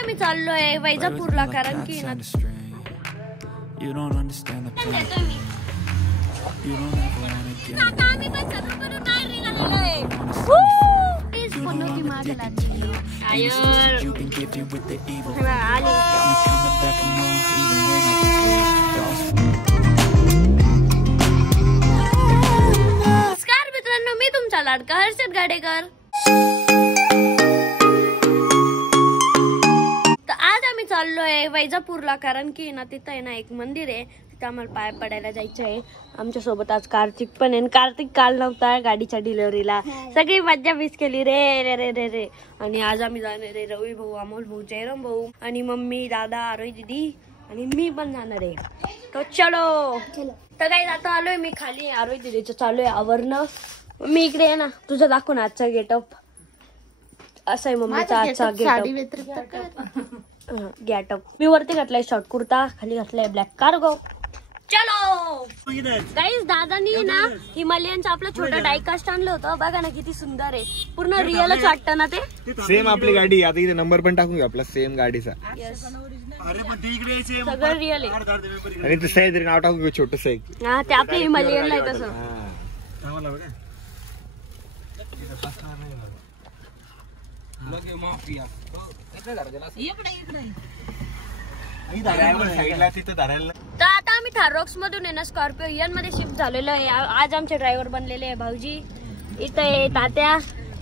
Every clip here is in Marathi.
आम्ही चाललोय वैजापूरला कारण की ना नमस्कार मित्रांनो, मी तुमचा लाडका हर्षद गाडेकर. तर आज आम्ही चाललोय वैजापूरला कारण की ना तिथं आहे ना एक मंदिर आहे, तिथं आम्हाला पाय पडायला जायचं आहे. आमच्या सोबत आज कार्तिक पण आहे. कार्तिक काल नव्हता गाडीच्या डिलिव्हरीला, सगळी मज्जा मिस केली रे रे रे रे रे. आणि आज आम्ही जाणार आहे रवी भाऊ, अमोल भाऊ, जयराम भाऊ आणि मम्मी, दादा, आरोही दीदी आणि मी पण जाणार आहे. तो चलो तर काही आता आलोय मी खाली, आरोही दीदीचं चालू आहे आवरणं. मी इकडे आहे ना, तुझं दाखव ना आजचा गेटअप. असा आहे मम्मीचा आजचा गेटअप. मी वरती घातलाय शॉर्ट कुर्ता, खाली घातलाय ब्लॅक कार्गो. चलो गाईज, दादानी ना हिमालयनचं आपलं छोटं डायकास्ट आणलं होतं. बघा ना किती सुंदर आहे, पूर्ण रिअलच वाटतं ना ते. सेम आपली गाडी. आता इथे नंबर पण टाकून घेऊ आपला सेम गाडीचा. सगळं रिअल आहे. आणि ते सही नाव टाकून घेऊ छोटस. हा, ते आपल्या हिमालयनला आहे तसं. तर आता आम्ही थाररॉक्स मधून आहे ना स्कॉर्पिओ एन मध्ये शिफ्ट झालेलो आहे. आज आमचे ड्रायव्हर बनलेले आहे भाऊजी. इथे आहे तात्या,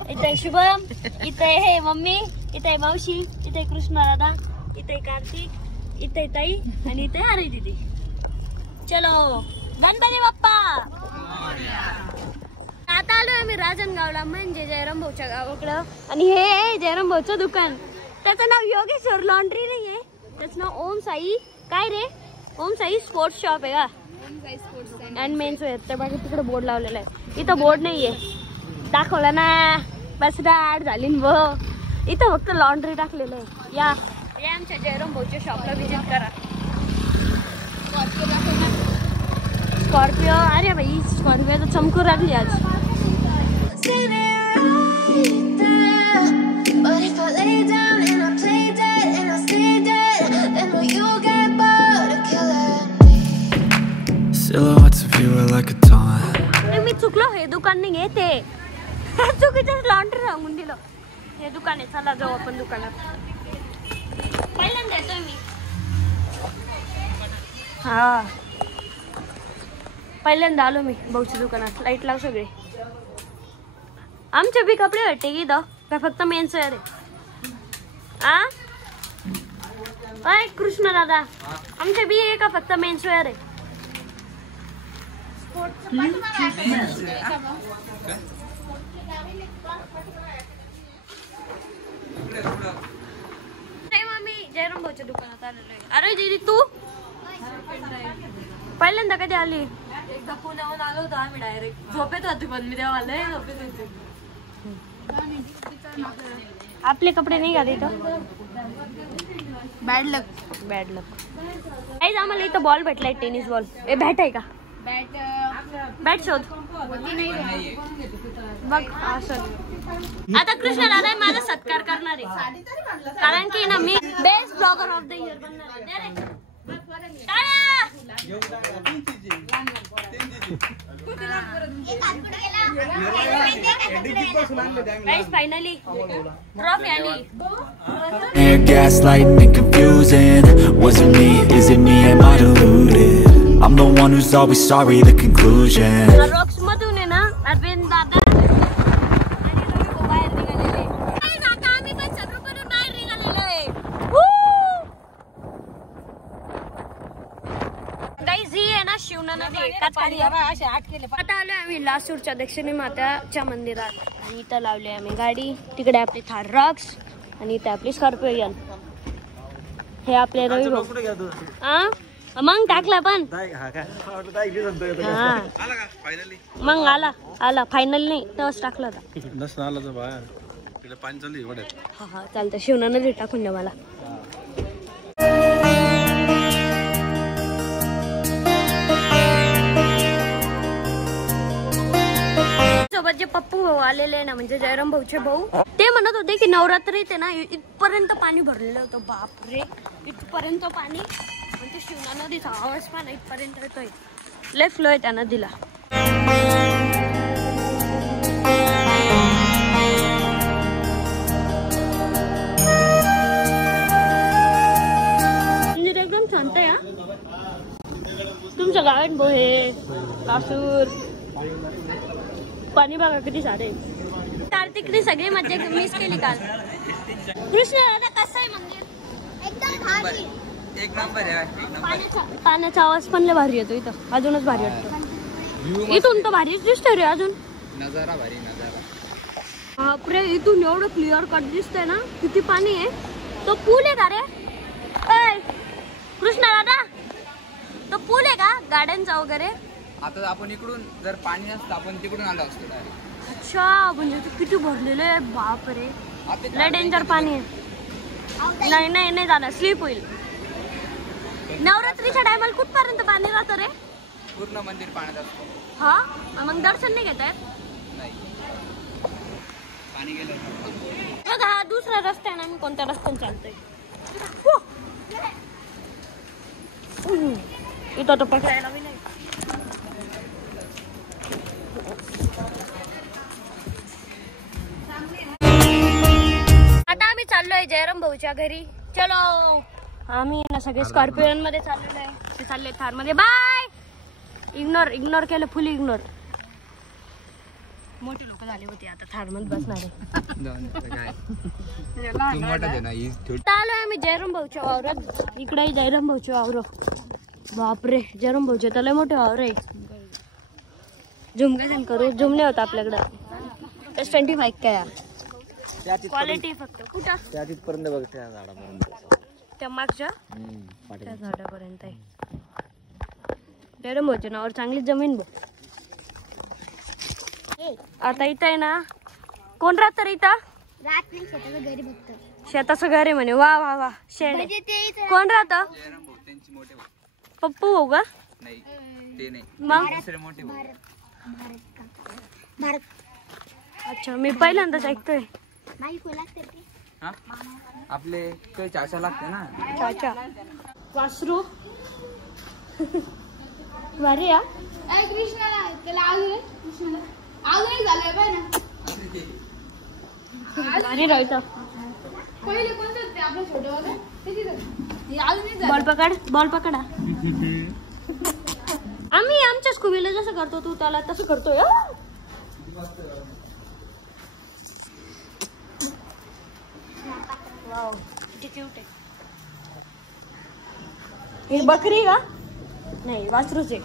इथे आहे शुभम, इथे आहे मम्मी, इथे आहे मावशी, इथे कृष्णा दादा, इथे कार्तिक, इथे ताई आणि इथे अरे दीदी. चलो गणपती बाप्पा. आता आलोय आम्ही राजनगावला, म्हणजे जयराम भाऊच्या गावाकडं. आणि हे जयराम भाऊचं दुकान, त्याचं नाव योगेश्वर लॉन्ड्री नाहीये, त्याचं नाव ओम साई. काय रे, ओम साई स्पोर्ट्स शॉप आहे का, अँड मेन्स वेअर. ते बाकी तिकडे बोर्ड लावलेला आहे, इथं बोर्ड नाहीये. दाखवला ना, बस ऍड झाली व इथं फक्त लॉन्ड्री टाकलेलं आहे. या आमच्या जयराम भाऊच्या शॉपला व्हिजिट करा. स्कॉर्पिओ, अरे भाई स्कॉर्पिओ तर चमकू लागली आज. मी चुकलो, हे दुकान नाही आहे ते. चुकीचं लॉन्ड्री सांगून दिलं. हे दुकान आहे, चला जाऊ आपण दुकानात. पहिल्यांदा येतोय मी. हा, पहिल्यांदा आलो मी भाऊच्या दुकानात. लाईट लाव सगळे. आमचे बी कपडे भेटते की इथं का फक्त मेन्स वेअर आहे? अय कृष्ण दादा, आमचे बी आहे का फक्त मेन्स वेअर आहे? जयराम भाऊच्या दुकानात आलेलो आहे. अरे दीदी तू पहिल्यांदा कधी आली? एकदा पुण्याहून आलो होतो आम्ही. डायरेक्ट झोपेत होती, पण मी तेव्हा लय झोपेत होती. आपले कपडे नाही घाले इथं. बॅड लक. काहीच आम्हाला इथं बॉल भेटलाय, टेनिस बॉल. ए बॅट आहे का? बॅट शोध बघ. आता कृष्णा दादा माझा सत्कार करणार आहे, कारण की ना मी best blogger of the year बनणार आहे. फायनली ट्रॉफी आली. Gaslighting and confusing. Was it me? Is it me? Am I deluded? I'm the one who's always sorry, the conclusion. Roxx मधून आहे ना अरविंद दादा आणि रवी भाऊ बाहेर निघालेले. आता आम्ही पण सगळं बाहेर निघालेलो आहे. गाईज ही आहे ना शिवना नदी. आता आलोय आम्ही लासूरच्या दक्षिणी माताच्या मंदिरात आणि इथं लावली आम्ही गाडी. तिकडे आपली थार रॉक्स आणि इथे आपली स्कॉर्पिओ. हे आपले रवी भाऊ. मग टाकला पण मग आला फायनल नाही तेव्हाच टाकला होता. हा चालतं, शिवना नदी टाकून द्या मला. सोबत जे पप्पू भाऊ आलेले ना, म्हणजे जयराम भाऊचे भाऊ, ते म्हणत होते की नवरात्रीत आहे ना इथपर्यंत पाणी भरलेलं होतं. बापरे, इथपर्यंत पाणी. म्हणजे शिवना नदीचा आवाज पण इथपर्यंत येतोय. लय फ्लो आहे त्या नदीला. एकदम शांत आहे. तुमच्या गावात बोहे कासूर पाणी बघा किती सारे. कार्तिकने सगळी मज्जा मिस केली काल. कृष्ण दादा कसं आहे मंदिर? एकदम भारी, एक नंबर आहे. पाण्याचा आवाज पण लय भारी येतो इथं. अजूनच भारी वाटतो. इथून तर भारीच दिसतोय रे अजून. नजारा भारी नजारा. बापरे, इथून एवढं क्लिअर कट दिसतंय ना. किती पाणी आहे. तो पूल आहे का रे? कृष्ण दादा, तो पूल आहे का गाड्यांचा वगैरे? आता आपण इकडून जर पाणी नसतं आपण तिकडून आलो असतो डायरेक्ट. अच्छा, म्हणजे ते किती भरलेलं आहे. बापरे, लय डेंजर पाणी आहे. नाही नाही नाही जाणार, स्लीप होईल. नवरात्रीच्या टायमाला कुठपर्यंत पाणी राहतं रे? पूर्ण मंदिर पाण्यात असतो. हा, मग दर्शन नाही घेत आहेत? नाही, पाणी गेलं. बघा हा दुसरा रस्ता आहे ना. मी कोणत्या रस्त्याने चालतोय. इथं तर पकडायला मी नाही. आता आम्ही चाललोय जयराम भाऊच्या घरी. चलो, आम्ही ना सगळे स्कॉर्पिओन मध्ये चाललेलो आहे. ते चालले थार मध्ये. बाय. इग्नोर केलं, फुल इग्नोर. मोठी लोक झाले होते, आता थार मध्ये बसणार आहे. आलोय आम्ही जयराम भाऊच्या वावरात. इकडे जयराम भाऊचे वावर. बापरे, जयराम भाऊचे तर लय मोठे वावर आहे. झुम कसं करू? झुम नाही होता आपल्याकडं. 25 काय क्वालिटी फक्त. कुठं त्या तिथपर्यंत बघ, त्या झाडापर्यंत, त्या मागच्या त्या झाडापर्यंत आहे. जयराम भाऊच्या नावावर चांगली जमीन बघ. आता इथं आहे ना, कोण राहत रे इथं? शेताचं घर आहे म्हणे. वा वा वा, शेड. कोण राहत? पप्पू भाऊ का? नाही, ते नाही. मग दुसरे मोठे भाऊ. अच्छा, मी पहिल्यांदाच ऐकतोय. हा, आपले काही चाचा लागते ना. चाचा वासरू भारी या. भारी राहायचं. बॉल पकड, बॉल पकडा. आम्ही आमच्या स्कूबीला जसं करतो तू त्याला तसं करतोय. वाव, किती क्यूट आहे. ही बकरी का? नाही, वासरूच आहे.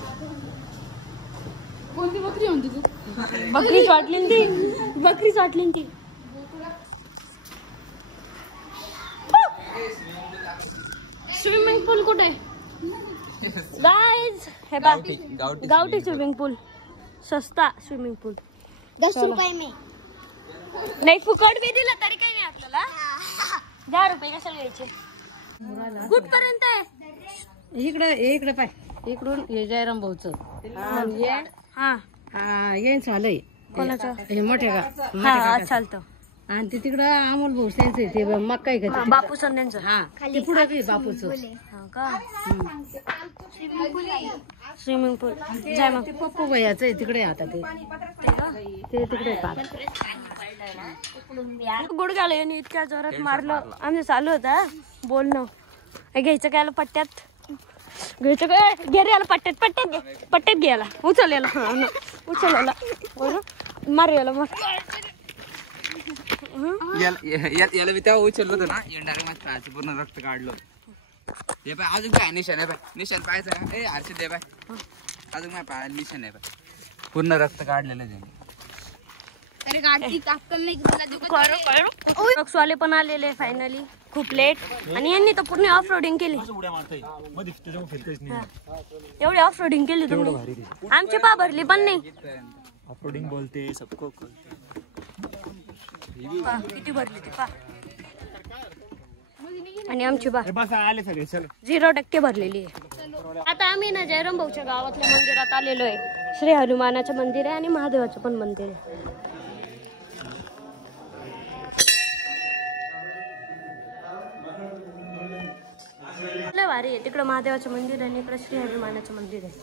कोणती बकरी म्हणते तू? बकरीच वाटली ना ती. बकरीच वाटली ना ती. स्विमिंग पूल कुठे? गाईज हे बघ, गावठी स्विमिंग पूल. सस्ता स्विमिंग पूल. 10 रुपये में. नाही, फुकट बी दिलं तरी काही नाही आपल्याला. 10 रुपये कशाला घ्यायचे? कुठपर्यंत आहे? इकडे पाय. इकडून हे जयराम भाऊचं. हा, येईन चालय. कोणाचं? हे मोठे का? हा, चालतं. आणि ते तिकडं अमोल भाऊ त्यांचं ते मग काय का? बापू संध्यांचं. हा, ते पुढे काही बापूचं. हा का? स्विमिंग पूल. जाय मग. ते पप्पू भैयाचं आहे तिकडे. आता ते तिकडे गुडघ्याला येऊन इतक्या जोरात मारलं. आमचं चालू होतं बोलणं. घ्यायचं काय पट्ट्यात? घ्यायचं काय? घे रे याला पट्ट्यात. पट्ट्यात घे, पट्ट्यात घे याला. उचल याला. हा ना, उचल याला. मार याला, मार. याला मी तेव्हा उचललं होतं ना. डायरेक्ट माझ्या पायाचं पूर्ण रक्त काढलं. हे पाय अजून काय निशाण आहे? पाय निशाण पाहायचं का? ए हर्षद दे पाय. अजून माझ्या पायाला निशाण आहे. पाय पूर्ण रक्त काढलेलं आहे. वाले पण आलेले फायनली. खूप लेट. आणि यांनी तर पूर्ण ऑफ रोडिंग केली. एवढी ऑफ रोडिंग केली तुम्ही. आमची पा भरली पण नाही. ऑफ रोडिंग बोलते सबको. किती भरली ती पा. आणि आमची बा आले सगळे. चलो, 0% भरलेली आहे. आता आम्ही ना जयराम भाऊच्या गावातल्या मंदिरात आलेलो आहे. श्री हनुमानाचं मंदिर आहे आणि महादेवाचं पण मंदिर आहे. भारी आहे. तिकडं महादेवाचं मंदिर आहे आणि इकडं श्री हनुमानाचं मंदिर आहे.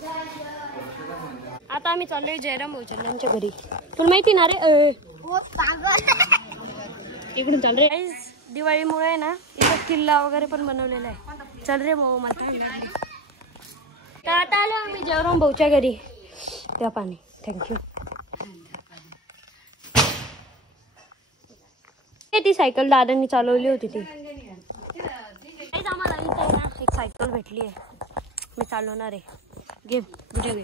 आता आम्ही चाललोय जयराम भाऊचंदांच्या घरी. तुला माहिती ना रे इकडून चाल रे. दिवाळीमुळे ना इथं किल्ला वगैरे पण बनवलेला आहे. चल रे भाऊ मला. तर आता आलो आम्ही जयराम भाऊच्या घरी. त्या पाणी थँक्यू. ती सायकल दादांनी चालवली होती ती. आम्हाला इथे ना एक सायकल भेटली आहे. मी चालवणार आहे. घे व्हिडिओ घे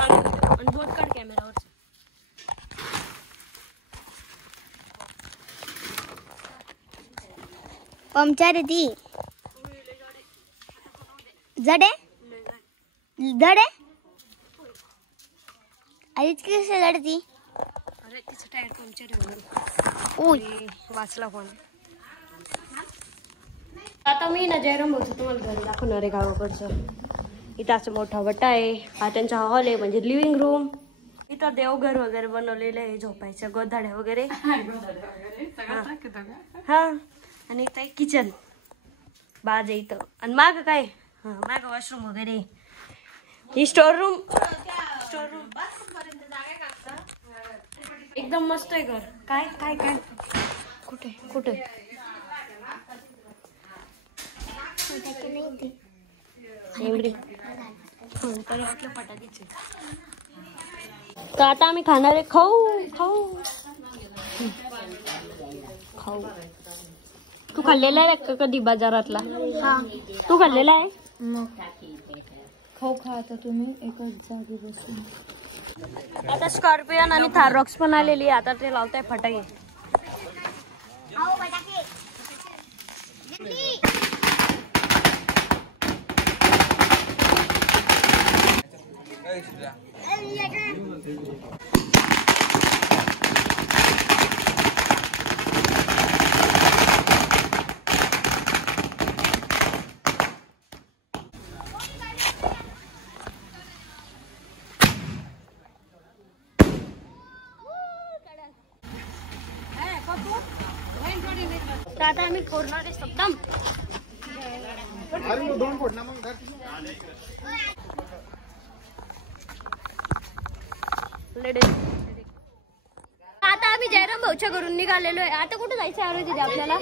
आणि बोट काढ कॅमेरावर. पंक्चर ती जडे जडे आधीच कसे जडती. अरे तिचं टायर पंक्चर आहे. वाचला फोन. आता मी ना जयराम भाऊचं तुम्हाला घर दाखवणार आहे गावाकडचं. इथं असं मोठा वटा आहे. हा त्यांचा हॉल आहे म्हणजे लिव्हिंग रूम. इथं देवघर वगैरे बनवलेलं आहे. झोपायचं गोधाड्या वगैरे. हा आणि इथं एक किचन बाज आहे इथं. आणि माग काय माग वॉशरूम वगैरे. ही स्टोर रूम. एकदम मस्त आहे घर. काय काय काय कुठे कुठे तर आता आम्ही खाणार आहे खाऊ खाऊ खाऊ. तू खाल्लेला आहे का कधी बाजारातला? हा तू खाल्लेला आहे. खाऊ खा आता तुम्ही एकच जागी बसून. आता स्कॉर्पियन आणि थाररॉक्स पण आलेली आहे. आता ते लावताय फटाके. तर आता आम्ही फोडणार आहे सप्तम. आता आम्ही जयराम भाऊच्या घरून निघालेलो आहे. आता कुठे जायचं आहे तिथे आपल्याला?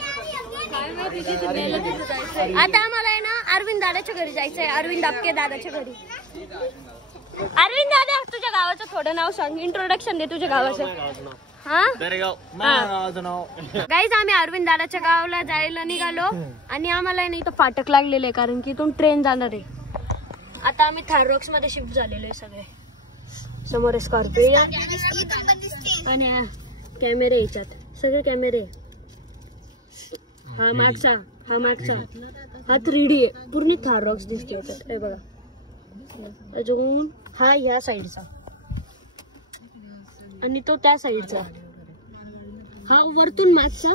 आता आम्हाला आहे ना अरविंद दादाच्या घरी जायचं आहे. अरविंद दापके दादाच्या घरी. अरविंद दादा तुझ्या गावाचं थोडं नाव सांग. इंट्रोडक्शन दे तुझ्या गावाचं. हा गाईज आम्ही अरविंद दादाच्या गावाला जायला निघालो आणि आम्हाला नाही इथं फाटक लागलेलं आहे कारण की इथून ट्रेन जाणार आहे. आता आम्ही थाररॉक्स मध्ये शिफ्ट झालेलो आहे सगळे. समोर स्कॉर्पिओ आणि कॅमेरे याच्यात सगळे कॅमेरे. हा मागचा हा 3D आहे. पूर्ण थाररॉक्स दिसते याच्यात. हे बघा अजून हा ह्या साईडचा आणि तो त्या साईडचा. हा वरतून मागचा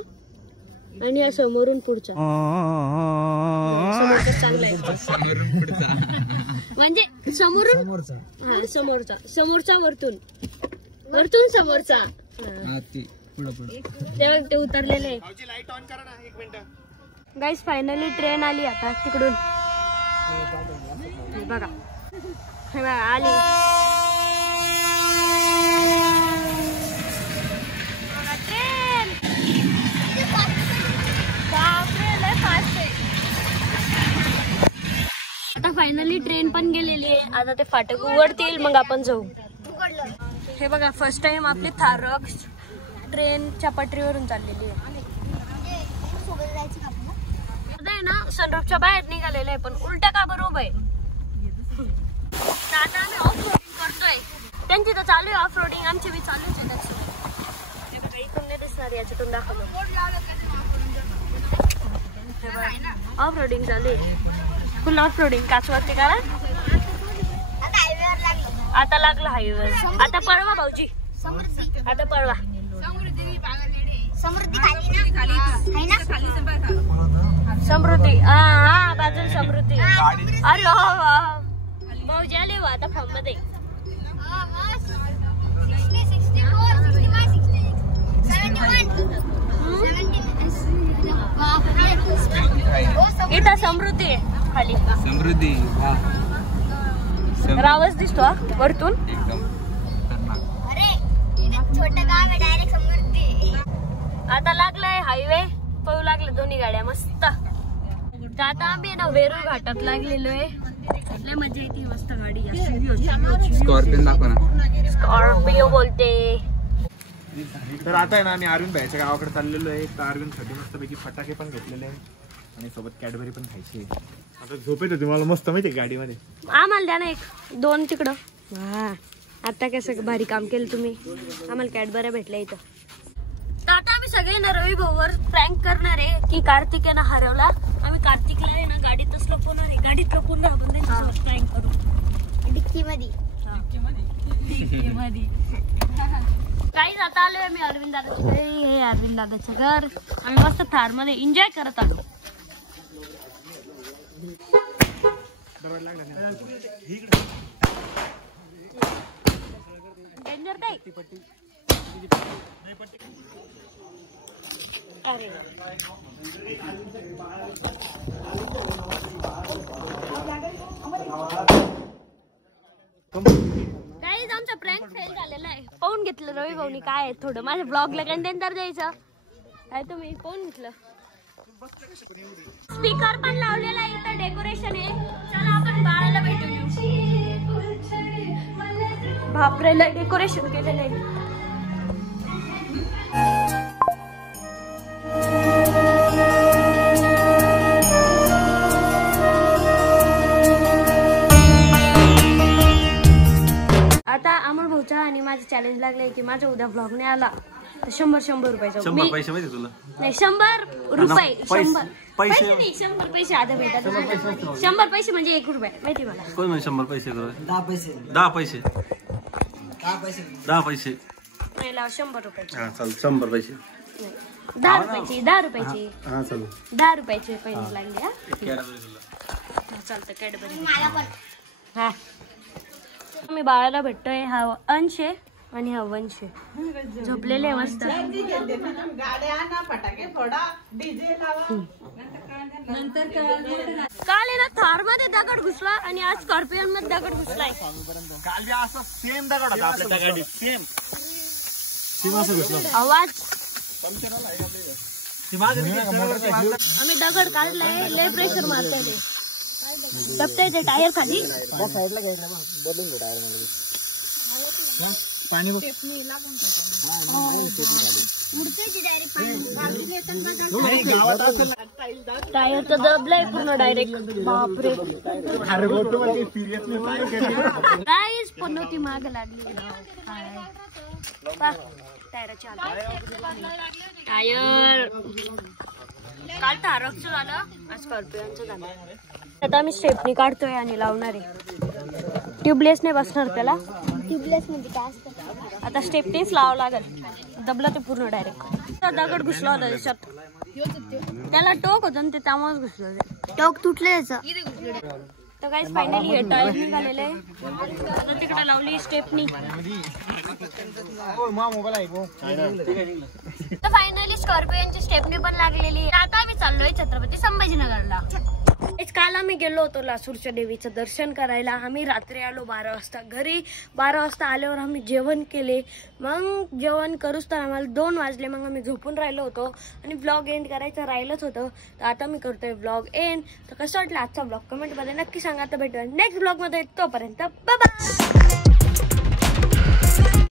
आणि हा समोरून पुढचा. समोरचा चांगला आहे म्हणजे समोरून हा समोरचा वरतून समोरचा. ते उतरलेले आहे. गाईस फायनली ट्रेन आली आता तिकडून. बघा हे बघा आली. आता फायनली ट्रेन पण गेलेली आहे. आता ते फाटक उघडतील मग आपण जाऊ. हे बघा फर्स्ट टाइम आपली थाररॉक्स ट्रेनच्या पटरीवरून चाललेली आहे. आता ना सनरूफच्या बाहेर निघालेलं आहे पण उलटा का बरोबर आहे. आता आम्ही ऑफ रोडिंग करतोय. त्यांची तर चालू आहे ऑफ रोडिंग. आमची बी चालूच आहे त्याचं. हे बघा इकडून नाही दिसणार याच्यातून दाखवलं. ऑफ रोडिंग चालू आहे. फुल ऑफ रोडिंग काचवरती करा. आता लागलं हायवे. आता पळवा भाऊजी. आता पळवा. समृद्धी हा बाजूला समृद्धी. अरे भाऊजी आले वा आता फॉर्म मध्ये. इथं समृद्धी आहे. खाली समृद्धी वा रावच दिसतो हा, वरतून एकदम खतरनाक. अरे इथे छोटं गाव आहे डायरेक्ट समृद्धी. आता लागलाय हायवे पळू लागले दोन्ही गाड्या मस्त. तर आता आम्ही ना वेरूळ घाटात लागलेलो आहे. लय मजा येते मस्त गाडी स्कॉर्पिओन दाखव ना. स्कॉर्पिओ बोलते. तर आता आहे ना आम्ही अरविंद भाईच्या गावाकडे चाललेलो आहे. तर अरविंद साठी मस्तपैकी फटाके पण घेतलेले आहे आणि सोबत कॅडबरी पण खायची आहे. आता झोपेत होती मला मस्त माहिती गाडीमध्ये. आम्हाला द्या ना एक 2 तिकडं. वा आता कसं भारी काम केलं तुम्ही. आम्हाला कॅडबऱ्या भेटल्या इथं. तर आता आम्ही सगळे ना रवी भाऊवर प्रँक करणार आहे की कार्तिक आहे ना हरवला. आम्ही कार्तिकला आहे ना गाडीतच लपवणार आहे. गाडीत लपवून आपण त्यांच्यासोबत प्रँक करू डिक्की मध्ये. काही आता आलोय आम्ही अरविंद दादाच्या घरी. हे अरविंद दादाचं घर. आम्ही मस्त थार मध्ये एन्जॉय करत आलो. डेंजर काय अरे काहीच आमचा प्रँक फेल झालेला आहे. पाहून घेतलं रवी भाऊनी काय आहे थोडं माझ्या ब्लॉगला कंटेंट तर द्यायचं काय. तुम्ही पाहून घेतलं. स्पीकर पण लावलेला आहे इथं डेकोरेशन आहे. चला आपण बाळाला भेटून येऊ. बापरेला डेकोरेशन केलेलं आहे. आता अमोल भाऊचा आणि माझे चॅलेंज लागले की माझा उद्या ब्लॉग नाही आला तर 100 रुपयाचा. 100 पैसे माहिती तुला? नाही 100 रुपये. 100 पैसे नाही 100 पैसे आधा भेटतात. 100 पैसे म्हणजे 1 रुपये माहिती मला. कोण म्हणजे 100 पैसे करू? 10 पैसे. 10 पैसे नाही लाव 100 रुपयाचे. हा चाल 100 पैसे. 10 रुपयाचे. 10 रुपयाचे. हा चाल 10 रुपयाचे पैसे लागले. हा चालतं कॅडबरी. हा मी बाळाला भेटतोय. हा अंश आहे आणि हा वंश आहे. झोपलेले मस्त. काल आहे ना थार मध्ये दगड घुसला आणि आज स्कॉर्पिओन मध्ये दगड घुसलाय. काल बी असं सेम दगड होता आपल्या त्या गाडीत. सेम आवाज आम्ही दगड काढलाय. लय प्रेशर मारतोय ते. दबताय ते टायर खाली. पाणी टायर तर दबलाय पूर्ण डायरेक्ट. बापरे काहीच पनोती माग लागली. टायरच्या टायर काल थारकचं झालं आज स्कॉर्पिओनचं झालं. आता आम्ही स्टेपनी काढतोय आणि लावणार आहे. ट्यूबलेस नाही बसणार त्याला. ट्यूबलेस म्हणजे काय असतं? आता स्टेपनीच लावावं लागेल. दबला ते पूर्ण डायरेक्ट. दगड घुसला होता त्याच्यात. त्याला टोक होतं ना ते त्यामुळेच घुसलं. टोक तुटलं याचं. तर काहीच फायनली हे टायर निघालेलं आहे. आता तिकडे लावली स्टेपनी. तर फायनली स्कॉर्पिओनची स्टेपनी पण लागलेली. आता आम्ही चाललोय छत्रपती संभाजीनगरला. काल आम्ही गेलो होतो लासूरच्या देवीचं दर्शन करायला. आम्ही रात्री आलो 12 वाजता घरी. 12 वाजता आल्यावर आम्ही जेवण केले. मग जेवण करूच तर आम्हाला 2 वाजले. मग आम्ही झोपून राहिलो होतो आणि ब्लॉग एंड करायचं राहिलंच होतं. तर आता मी करतोय ब्लॉग एंड. तर कसं वाटलं आजचा ब्लॉग कमेंटमध्ये नक्की सांगा. तर भेटूया नेक्स्ट ब्लॉगमध्ये. तोपर्यंत बाय बाय.